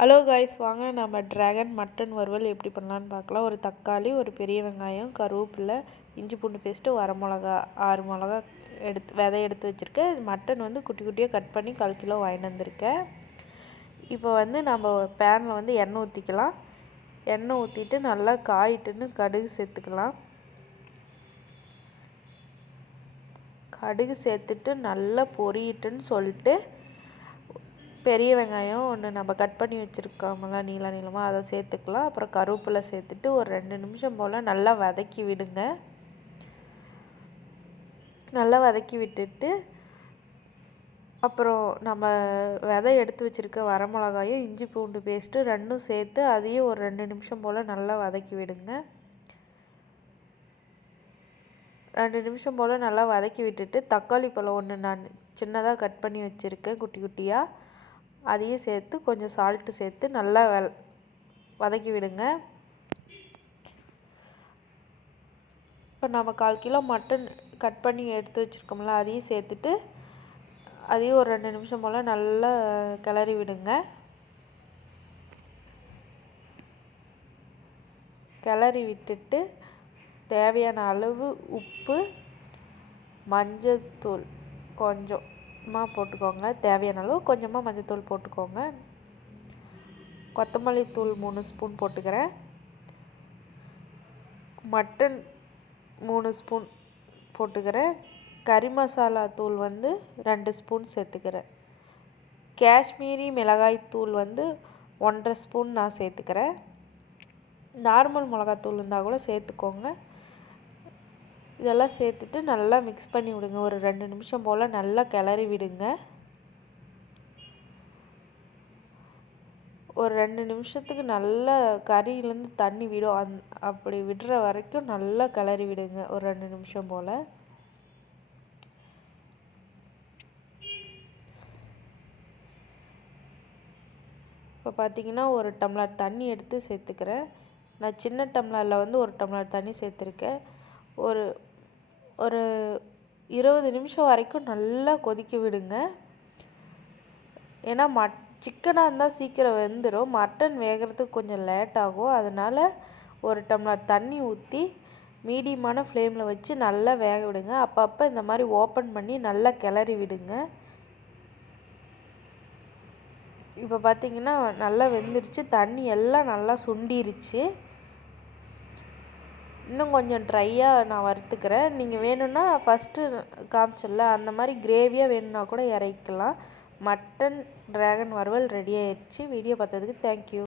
Hello guys, வாங்க நம்ம dragon mutton வறுவல் எப்படி பண்ணலான்னு பார்க்கலாம். ஒரு தக்காளி, ஒரு பெரிய வெங்காயம், கருவேப்பிலை, இஞ்சி பூண்டு பேஸ்ட்டு, வரமிளகா 6 மிளகா விதை எடுத்து வச்சுருக்கேன். மட்டன் குட்டி குட்டியாக கட் பண்ணி 1/4 கிலோ வாங்கிட்டு வந்திருக்கேன். இப்போ நம்ம பேனில் எண்ணெய் ஊற்றிக்கலாம். எண்ணெய் ஊற்றிட்டு நல்லா காயிட்டுன்னு கடுகு சேர்த்துக்கலாம். கடுகு சேர்த்துட்டு நல்லா பொரியிட்டுன்னு சொல்லிட்டு பெரிய வெங்காயம் ஒன்று நம்ம கட் பண்ணி வச்சுருக்கோம்ல நீளமாக, அதை சேர்த்துக்கலாம். அப்புறம் கருவேப்பிலை சேர்த்துட்டு ஒரு 2 நிமிஷம் போல் நல்லா வதக்கி விடுங்க. நல்லா வதக்கி விட்டுட்டு அப்புறம் நம்ம விதை எடுத்து வச்சுருக்க வரமிளகாயும் இஞ்சி பூண்டு பேஸ்ட்டு 2ம் சேர்த்து அதையும் ஒரு 2 நிமிஷம் போல் நல்லா வதக்கி விடுங்க. 2 நிமிஷம் போல் நல்லா வதக்கி விட்டுட்டு தக்காளி பழம் ஒன்று நான் சின்னதாக கட் பண்ணி வச்சுருக்கேன் குட்டி குட்டியாக, அதையும் சேர்த்து கொஞ்சம் சால்ட்டு சேர்த்து நல்லா வதக்கி விடுங்க. இப்போ நம்ம 1/4 கிலோ மட்டன் கட் பண்ணி எடுத்து வச்சுருக்கோம்ல, அதையும் சேர்த்துட்டு அதையும் ஒரு 2 நிமிஷம் போல் நல்லா கிளறி விடுங்க. கிளறி விட்டுட்டு தேவையான அளவு உப்பு, மஞ்சத்தூள் கொஞ்சமாக போட்டுக்கோங்க. தேவையான அளவு கொஞ்சமாக மஞ்சத்தூள் போட்டுக்கோங்க. கொத்தமல்லி தூள் 3 ஸ்பூன் போட்டுக்கிறேன். மட்டன் 3 ஸ்பூன் போட்டுக்கிறேன். கறி மசாலா தூள் 2 ஸ்பூன் சேர்த்துக்கிறேன். காஷ்மீரி மிளகாய் தூள் 1/2 ஸ்பூன் நான் சேர்த்துக்கிறேன். நார்மல் மிளகாத்தூள் இருந்தால் கூட சேர்த்துக்கோங்க. இதெல்லாம் சேர்த்துட்டு நல்லா மிக்ஸ் பண்ணி விடுங்க. ஒரு 2 நிமிஷம் போல் நல்லா கிளறி விடுங்க. ஒரு 2 நிமிஷத்துக்கு நல்லா கறியிலேருந்து தண்ணி விடும். அப்படி விடுற வரைக்கும் நல்லா கிளறி விடுங்க ஒரு 2 நிமிஷம் போல். இப்போ பார்த்திங்கன்னா ஒரு டம்ளர் தண்ணி எடுத்து சேர்த்துக்கிறேன். நான் சின்ன டம்ளரில் 1 டம்ளர் தண்ணி சேர்த்துருக்கேன். ஒரு ஒரு 20 நிமிஷம் வரைக்கும் நல்லா கொதிக்க விடுங்க. ஏன்னா சிக்கனாக இருந்தால் சீக்கிரம் வெந்துடும், மட்டன் வேகிறதுக்கு கொஞ்சம் லேட் ஆகும். அதனால் 1 டம்ளர் தண்ணி ஊற்றி மீடியமான ஃப்ளேமில் வச்சு நல்லா வேக விடுங்க. அப்பப்போ இந்த மாதிரி ஓப்பன் பண்ணி நல்லா கிளறி விடுங்க. இப்போ பார்த்திங்கன்னா நல்லா வெந்துருச்சு, தண்ணி எல்லாம் நல்லா சுண்டிருச்சு. இன்னும் கொஞ்சம் ட்ரையாக நான் வறுத்துக்கிறேன். நீங்கள் வேணும்னா ஃபஸ்ட்டு காமிச்சல அந்த மாதிரி கிரேவியாக வேணும்னா கூட இறக்கலாம். மட்டன் ட்ராகன் வறுவல் ரெடி ஆயிடுச்சு. வீடியோ பார்த்ததுக்கு தேங்க்யூ.